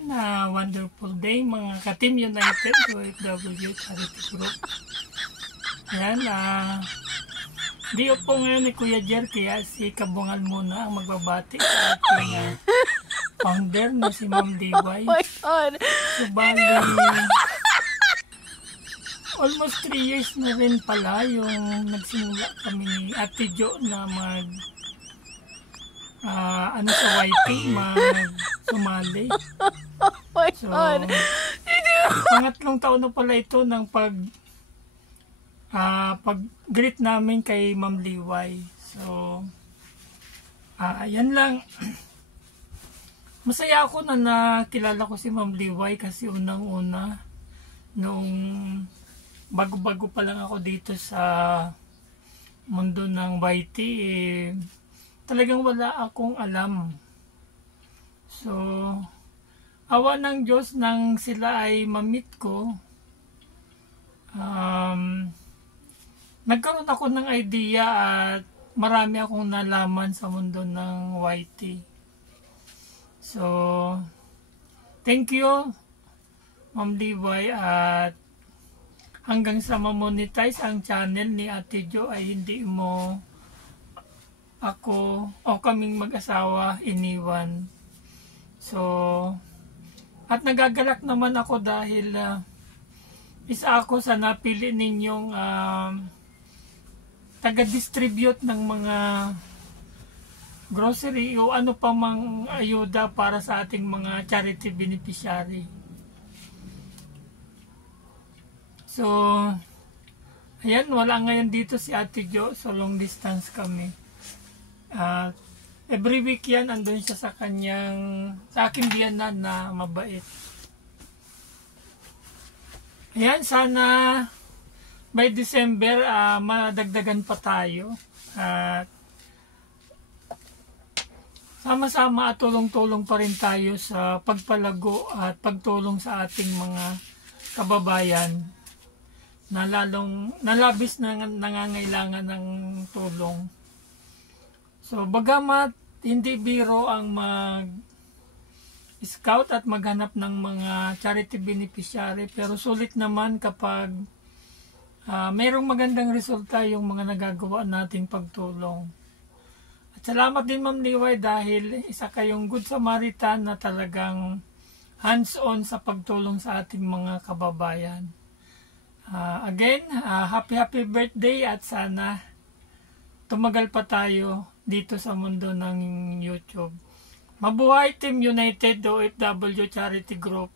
Ayan, wonderful day mga ka-Team United OFW Charity Group. Ayan, di po ngayon ni Kuya Jer, kaya si Kabungal muna ang magbabati sa ating founder na si Ma'am Diway. Oh my God! So, bali, almost 3 years na rin pala yung nagsimula kami ni Ate Jo na sa YT, sumali. Oh my So, God! pangatlong taon na pala ito ng pag-greet namin kay Ma'am Liway. So, yan lang. Masaya ako na nakilala ko si Ma'am Liway kasi unang-una, nung bago-bago pa lang ako dito sa mundo ng YT, talagang wala akong alam. So, awa ng Diyos nang sila ay mamit ko, nagkaroon ako ng idea at marami akong nalaman sa mundo ng YT. So, thank you Ma'am Liway, at hanggang sa ma-monetize ang channel ni Ate Jo ay hindi mo ako o kaming mag-asawa iniwan. So, at nagagalak naman ako dahil isa ako sa napili ninyong taga-distribute ng mga grocery o ano pa mang ayuda para sa ating mga charity beneficiary. So, ayan, wala ngayon dito si Ate Jo, so long distance kami. Every week yan, andun siya sa aking biyanan na mabait. Ayan, sana by December, madagdagan pa tayo. At sama-sama at tulong-tulong pa rin tayo sa pagpalago at pagtulong sa ating mga kababayan na labis na nangangailangan ng tulong. So, bagamat hindi biro ang mag-scout at maghanap ng mga charity beneficiary, pero sulit naman kapag mayroong magandang resulta yung mga nagagawa nating pagtulong. At salamat din Ma'am Liway dahil isa kayong good Samaritan na talagang hands-on sa pagtulong sa ating mga kababayan. Again, happy birthday at sana tumagal pa tayo dito sa mundo ng YouTube. Mabuhay Team United OFW Charity Group.